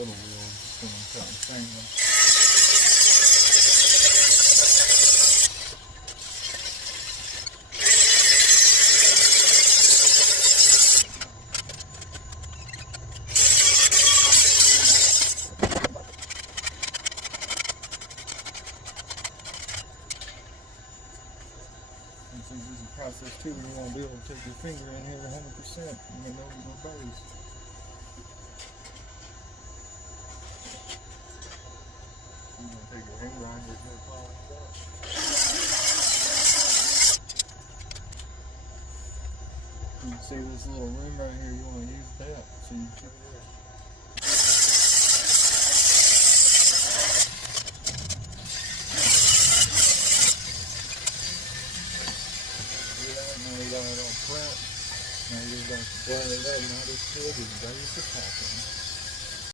little wheels when I'm cutting finger. This is a process too, when you want to be able to take your finger in here 100%, you may know your base. You're going to take your hair grinder and polish it up. You can see this little room right here, you want to use that. So you